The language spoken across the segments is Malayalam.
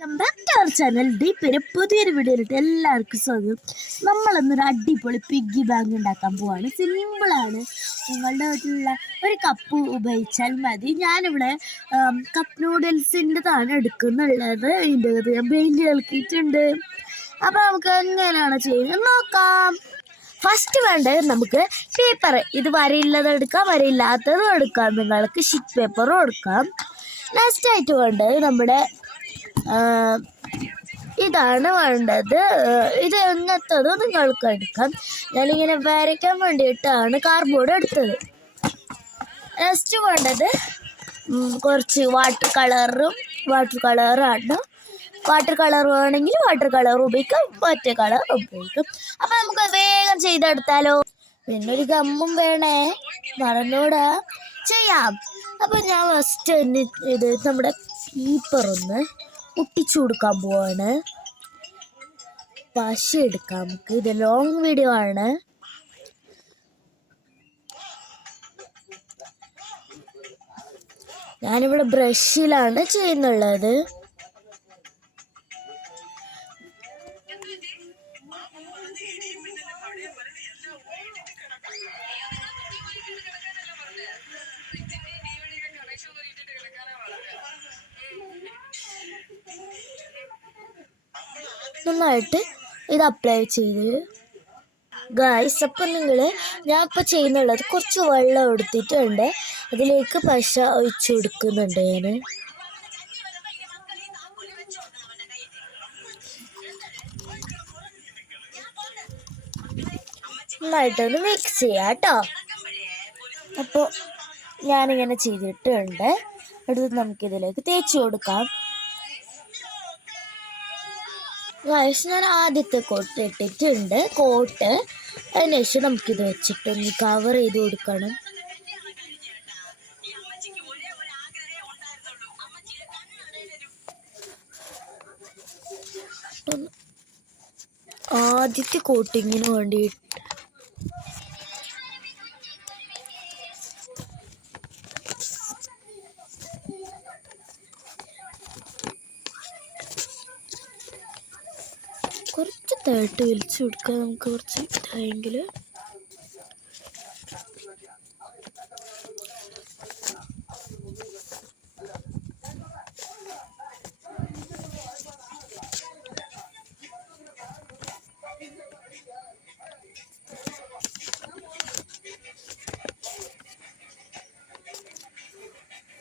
ചാനൽ പുതിയൊരു വീഡിയോയിലിട്ട് എല്ലാവർക്കും സ്വാഗതം. നമ്മളൊന്നൊരു അടിപൊളി പിഗ്ഗി ബാങ്ക് ഉണ്ടാക്കാൻ പോവാണ്. സിമ്പിളാണ് നിങ്ങളുടെ വീട്ടിലുള്ള ഒരു കപ്പ് ഉപയോഗിച്ചാൽ മതി. ഞാനിവിടെ കപ്പ് നൂഡിൽസിന്റെതാണ് എടുക്കുന്നുള്ളത്. ഇതിന്റെ അകത്ത് ഞാൻ പെയിന്റ് കളിക്കിയിട്ടുണ്ട് അപ്പോൾ നമുക്ക് എങ്ങനെയാണ് ചെയ്യുന്നത്? നോക്കാം. ഫസ്റ്റ് വേണ്ടത് നമുക്ക് പേപ്പർ ഇത് വരയില്ലത് എടുക്കാം വരയില്ലാത്തതും എടുക്കാം. നിങ്ങൾക്ക് ഷീറ്റ് പേപ്പറും എടുക്കാം. നെക്സ്റ്റ് ആയിട്ട് വേണ്ടത് നമ്മുടെ ഇതാണ് വേണ്ടത്. ഇത് എങ്ങനത്തതും നിങ്ങൾക്ക് എടുക്കാം. ഞാനിങ്ങനെ വരയ്ക്കാൻ വേണ്ടിയിട്ടാണ് കാർഡ്ബോർഡ് എടുത്തത്. നെക്സ്റ്റ് വേണ്ടത് കുറച്ച് വാട്ടർ കളറും വാട്ടർ കളറാണ് വാട്ടർ കളർ വേണമെങ്കിൽ വാട്ടർ കളർ ഉപയോഗിക്കാം മറ്റേ കളർ ഉപയോഗിക്കും. അപ്പം നമുക്ക് വേഗം ചെയ്തെടുത്താലോ? പിന്നെ ഒരു ഗമ്മും വേണേ. മറന്നൂടാ ചെയ്യാം. അപ്പം ഞാൻ ഫസ്റ്റ് ഇത് നമ്മുടെ ഒന്ന് ഒട്ടിച്ചു കൊടുക്കാൻ പോവാണ്. പശ എടുക്കാം നമുക്ക്. ഇത് ലോങ് വീഡിയോ ആണ്. ഞാനിവിടെ ബ്രഷിലാണ് ചെയ്യുന്നുള്ളത്. നന്നായിട്ട് ഇത് അപ്ലൈ ചെയ്ത്. ഗായ്സ് അപ്പം നിങ്ങൾ ഞാൻ ഇപ്പോൾ ചെയ്യുന്നുള്ളത് കുറച്ച് വെള്ളം എടുത്തിട്ടുണ്ട്. അതിലേക്ക് പശ ഒഴിച്ചു കൊടുക്കുന്നുണ്ട് ഞാൻ നന്നായിട്ടൊന്ന് മിക്സ് ചെയ്യാം കേട്ടോ. അപ്പോൾ ഞാനിങ്ങനെ ചെയ്തിട്ടുണ്ട്. അടുത്ത് നമുക്കിതിലേക്ക് തേച്ച് കൊടുക്കാം. ഗായ്സ് ഞാൻ ആദ്യത്തെ കോട്ട് ഇട്ടിട്ടുണ്ട്. കോട്ട് അതിന് ശേഷം നമുക്കിത് വെച്ചിട്ടൊന്ന് കവർ ചെയ്ത് കൊടുക്കണം. ഒന്ന് ആദ്യത്തെ കോട്ടിങ്ങിന് വേണ്ടി തേട്ട് വലിച്ചു കൊടുക്കാം നമുക്ക് കുറച്ച്. ഇതായെങ്കിൽ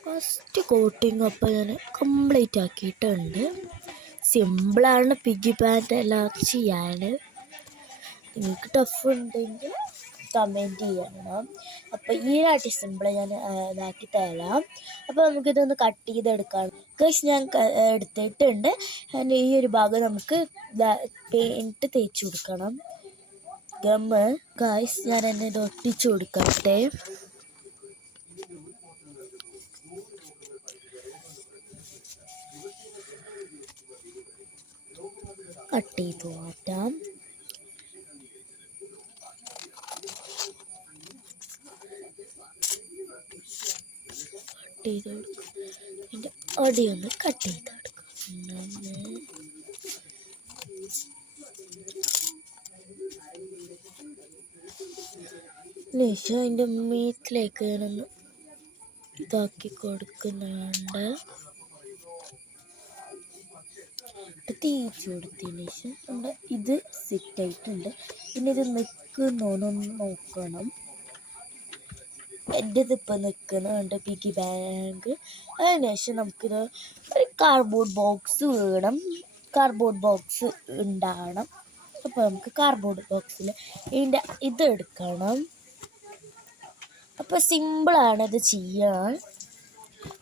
ഫസ്റ്റ് കോട്ടിങ് അപ്പം ഞാൻ കംപ്ലീറ്റ് ആക്കിയിട്ടുണ്ട്. സിമ്പിളാണ് പിഗ്ഗി എല്ലാം ചെയ്യാൻ നിങ്ങൾക്ക് ടഫ് ഉണ്ടെങ്കിൽ കമന്റ് ചെയ്യണം. അപ്പോൾ ഈ ആട്ടി സിമ്പിൾ ഞാൻ ഇതാക്കി തരാം. അപ്പോൾ നമുക്കിതൊന്ന് കട്ട് ചെയ്തെടുക്കാം. ഗൈസ് ഞാൻ എടുത്തിട്ടുണ്ട്. അതിന്റെ ഈ ഒരു ഭാഗം നമുക്ക് പെയിന്റ് തേച്ച് കൊടുക്കണം. ഗമ്മ് കായ്സ് ഞാൻ എന്നെ ഇത് ഒട്ടിച്ചു കൊടുക്കട്ടെ. കട്ട് ചെയ്ത് മാറ്റാം കട്ട് ചെയ്ത് കൊടുക്കും. അതിന്റെ അടിയൊന്ന് കട്ട് ചെയ്ത് കൊടുക്കും. ഒന്ന് ശേഷം അതിന്റെ മീത്തിലേക്ക് ഞാനൊന്ന് ഇതാക്കി കൊടുക്കുന്നുണ്ട്. തേച്ച് കൊടുത്തതിന് ശേഷം നമ്മുടെ ഇത് സെറ്റ് ആയിട്ടുണ്ട്. പിന്നെ ഇത് നിൽക്കുന്നോന്നൊന്ന് നോക്കണം. എന്റെ ഇതിപ്പോൾ നിൽക്കുന്നുണ്ട് പിഗി ബാങ്ക് അതിന് ശേഷം നമുക്കിത് ഒരു കാർഡ്ബോർഡ് ബോക്സ് വേണം. കാർഡ്ബോർഡ് ബോക്സ് ഉണ്ടാകണം അപ്പോൾ നമുക്ക് കാർഡ്ബോർഡ് ബോക്സിൽ ഇതിന്റെ ഇത് എടുക്കണം. അപ്പോൾ സിമ്പിളാണ് ഇത് ചെയ്യാൻ.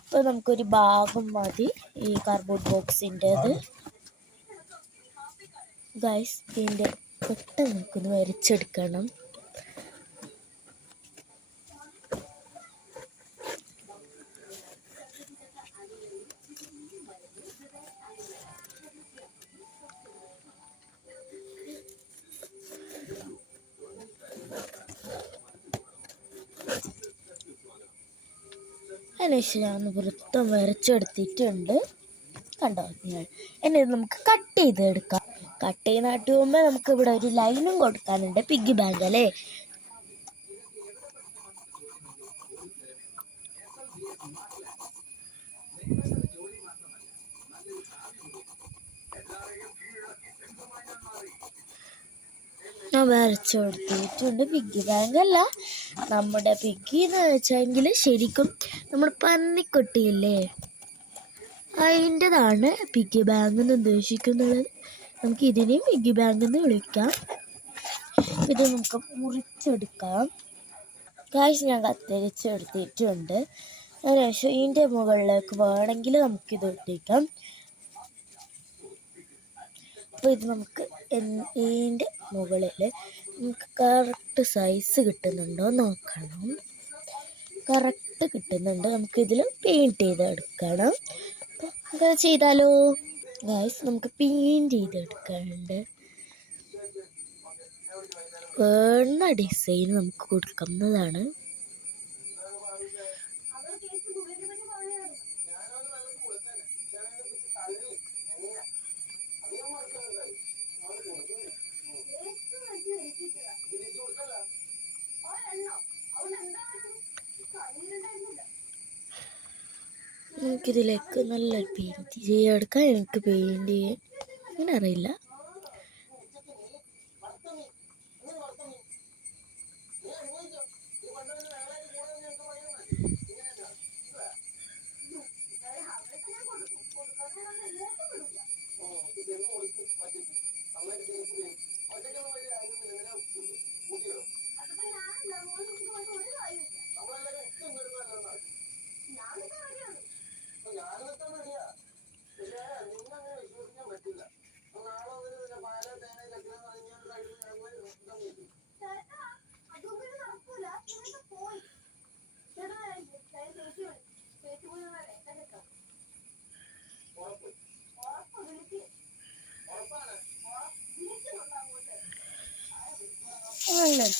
അപ്പോൾ നമുക്കൊരു ഭാഗം മതി ഈ കാർഡ്ബോർഡ് ബോക്സിന്റെത് ഗൈസ് ഇതിന്റെ പെട്ടെന്ന് നമുക്കൊന്ന് വരച്ചെടുക്കണം. ഞാൻ വൃത്തം വരച്ചെടുത്തിട്ടുണ്ട്. കണ്ടോ നിങ്ങൾ? എന്നെ നമുക്ക് കട്ട് ചെയ്ത് എടുക്കാം കട്ട് ചെയ്ത് നട്ട് പോകുമ്പോൾ നമുക്ക് ഇവിടെ ഒരു ലൈനും കൊടുക്കാനുണ്ട്. പിഗ്ഗി ബാങ്ക് അല്ലേ? വരച്ചു കൊടുത്തിട്ടുണ്ട്. പിഗ്ഗി ബാങ്ക് അല്ല. നമ്മുടെ പിഗ്ഗി എന്ന് വെച്ചെങ്കിൽ ശരിക്കും നമ്മൾ പന്നിക്കൊട്ടിയില്ലേ? അതിന്റെതാണ് പിഗ്ഗി ബാങ്ക് എന്ന് ഉദ്ദേശിക്കുന്നത്. നമുക്ക് ഇതിനെയും പിഗ്ഗി ബാങ്ക് എന്ന് വിളിക്കാം. ഇത് നമുക്ക് മുറിച്ചെടുക്കാം. കാശ് ഞാൻ കത്തിരിച്ചെടുത്തിട്ടുണ്ട്. അതിനുശേഷം ഇതിന്റെ മുകളിലേക്ക് വേണമെങ്കിൽ നമുക്കിത് ഒട്ടിക്കാം. അപ്പോൾ ഇത് നമുക്ക് ഇതിന്റെ മുകളിൽ നമുക്ക് കറക്റ്റ് സൈസ് കിട്ടുന്നുണ്ടോ നോക്കണം. കറക്റ്റ് കിട്ടുന്നുണ്ട്. നമുക്കിതിൽ പെയിന്റ് ചെയ്തെടുക്കണം. അപ്പോൾ നമുക്കത് ചെയ്താലോ? ഗൈസ് നമുക്ക് പെയിന്റ് ചെയ്തെടുക്കാനുണ്ട്. വേണ്ട ഡിസൈൻ നമുക്ക് കൊടുക്കുന്നതാണ്. നമുക്കിതിലേക്ക് നല്ല പെയിന്റ് ചെയ്തെടുക്കാം എനിക്ക് പെയിന്റ് ചെയ്യാൻ അങ്ങനെ അറിയില്ല നല്ല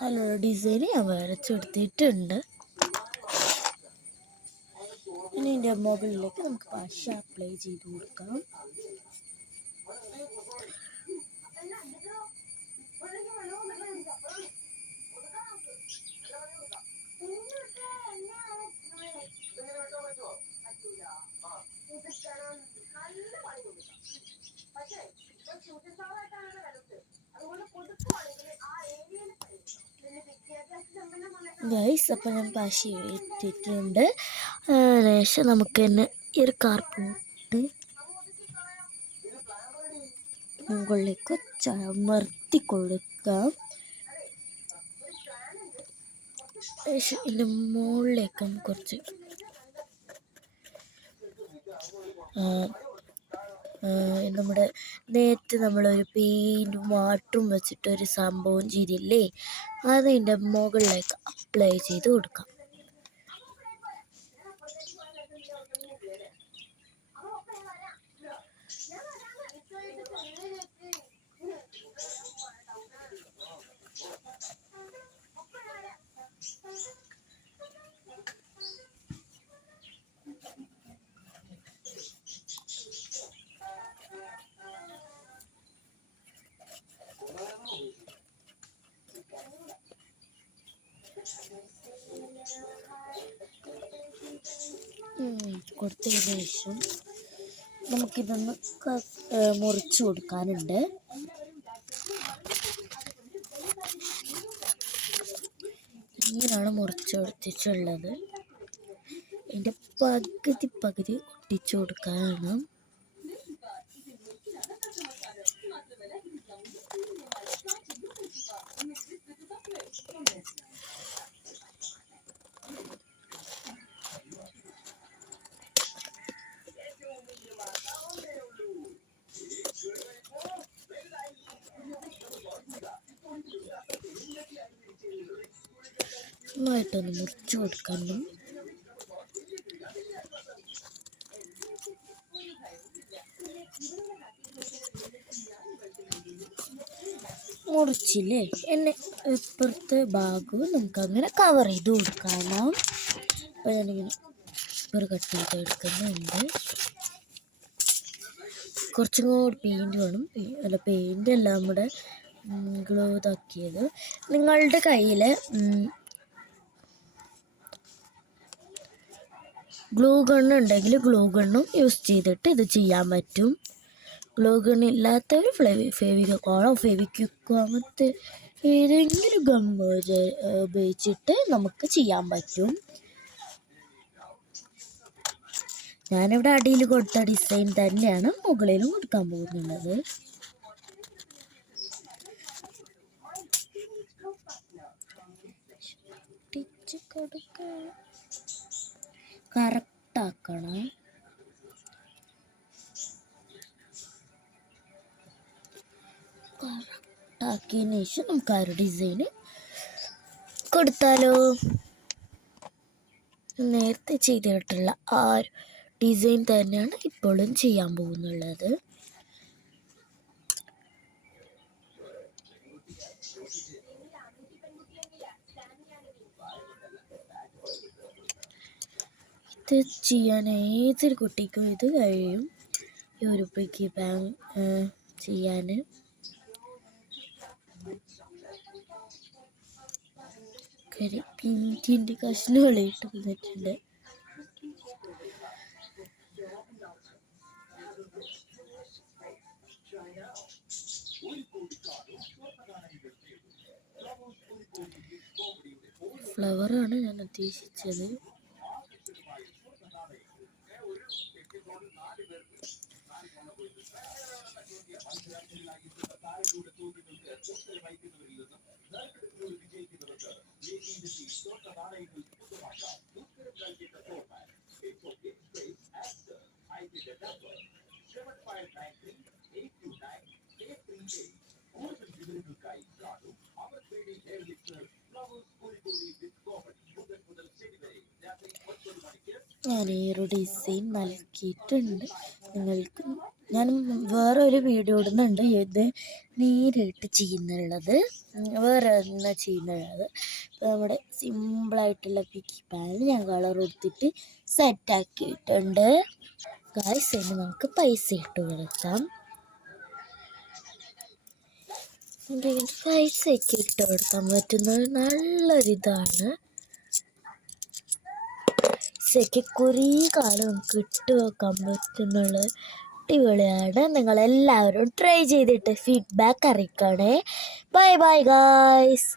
നല്ലൊരു ഡിസൈൻ ഞാൻ വരച്ചെടുത്തിട്ടുണ്ട്. ഇനി ഇതിന്റെ മൊബൈലിലേക്ക് നമുക്ക് പശ അപ്ലൈ ചെയ്ത് കൊടുക്കാം. ഗൈസ് അപ്പം ഞാൻ പാശി എത്തിയിട്ടുണ്ട് ശേഷം നമുക്ക് തന്നെ ഈ ഒരു കാർപ്പൂട്ട് മുകളിലേക്ക് ചമർത്തി കൊടുക്കാം. ശേഷം ഇതിന്റെ കുറച്ച് ആ, ആ, നമ്മുടെ നേരത്തെ നമ്മളൊരു പെയിന്റും വാട്ടറും വെച്ചിട്ടൊരു സംഭവം ചെയ്തില്ലേ? അതിന്റെ മുകളിലേക്ക് അപ്ലൈ ചെയ്ത് കൊടുക്കാം. കൊടുത്തതിന് ശേഷം നമുക്കിതൊന്ന് മുറിച്ച് കൊടുക്കാനുണ്ട്. ഇങ്ങനെയാണ് മുറിച്ച് കൊടുത്തിട്ടുള്ളത്. അതിന്റെ പകുതി പകുതി ഒട്ടിച്ചു കൊടുക്കാനാണ്. നന്നായിട്ടൊന്ന് മുറിച്ചു കൊടുക്കണം. മുറിച്ചില്ലേ? എന്നെ ഇപ്പുറത്തെ ഭാഗവും നമുക്ക് അങ്ങനെ കവർ ചെയ്ത് കൊടുക്കണം അപ്പോൾ ഞാനിങ്ങനെ ഒരു കട്ട് ചെയ്ത് എടുക്കുന്നുണ്ട്. കുറച്ചും കൂടി പെയിന്റ് വേണം. അല്ല പെയിന്റ് എല്ലാം കൂടെ ഗ്ലോ ഇതാക്കിയത് നിങ്ങളുടെ കയ്യിൽ ഗ്ലൂ ഗൺ ഉണ്ടെങ്കിൽ ഗ്ലൂ ഗണ്ണും യൂസ് ചെയ്തിട്ട് ഇത് ചെയ്യാൻ പറ്റും ഗ്ലൂ ഗണ്ണ് ഇല്ലാത്തവർ ഫ്ലെവി ഫെവിക്കോളോ ഫെവിക്വിക്കോ അങ്ങനത്തെ ഏതെങ്കിലും ഗം ഉപയോഗിച്ചിട്ട് നമുക്ക് ചെയ്യാൻ പറ്റും ഞാനിവിടെ അടിയിൽ കൊടുത്ത ഡിസൈൻ തന്നെയാണ് മുകളിലും കൊടുക്കാൻ പോകുന്നുള്ളത് കൊടുക്കുക കറക്റ്റ് ആക്കണം കറക്റ്റ് ആക്കിയതിന് ശേഷം നമുക്ക് ആ ഒരു ഡിസൈന് കൊടുത്താലോ. നേരത്തെ ചെയ്തിട്ടുള്ള ആ ഡിസൈൻ തന്നെയാണ് ഇപ്പോഴും ചെയ്യാൻ പോകുന്നുള്ളത്. ഇത് ചെയ്യാൻ ഏതൊരു കുട്ടിക്കും ഇത് കഴിയും. ഈ ബാങ്ക് ചെയ്യാൻ പിങ്കിന്റെ കഷ്ണങ്ങൾ ഇട്ട് വന്നിട്ടുണ്ട് ഫ്ലവറാണ് ഞാൻ ഉദ്ദേശിച്ചത്. ഞാൻ ഈ ഒരു ഡിസൈൻ നൽകിയിട്ടുണ്ട്. നിങ്ങൾക്ക് ഞാൻ വേറെ ഒരു വീഡിയോ ഇടുന്നുണ്ട്. ഇത് നേരിട്ട് ചെയ്യുന്നുള്ളത്. വേറെ എന്നാ ചെയ്യുന്നുള്ളത് അപ്പോൾ നമ്മുടെ സിമ്പിളായിട്ടുള്ള പിക്കി പാനിൽ ഞാൻ കളർ കൊടുത്തിട്ട് സെറ്റാക്കിയിട്ടുണ്ട് ഗായ്സ് ഇനി നമുക്ക് പൈസ ഇട്ട് കൊടുക്കാം. പൈസയൊക്കെ ഇട്ട് കൊടുക്കാൻ പറ്റുന്ന നല്ലൊരിതാണ് പൈസയൊക്കെ കുറേ കാലം നമുക്ക് ഇട്ട് വെക്കാൻ പറ്റുന്നുള്ള അടിപൊളിയാണ്. നിങ്ങളെല്ലാവരും ട്രൈ ചെയ്തിട്ട് ഫീഡ്ബാക്ക് അറിയിക്കണേ. Bye bye guys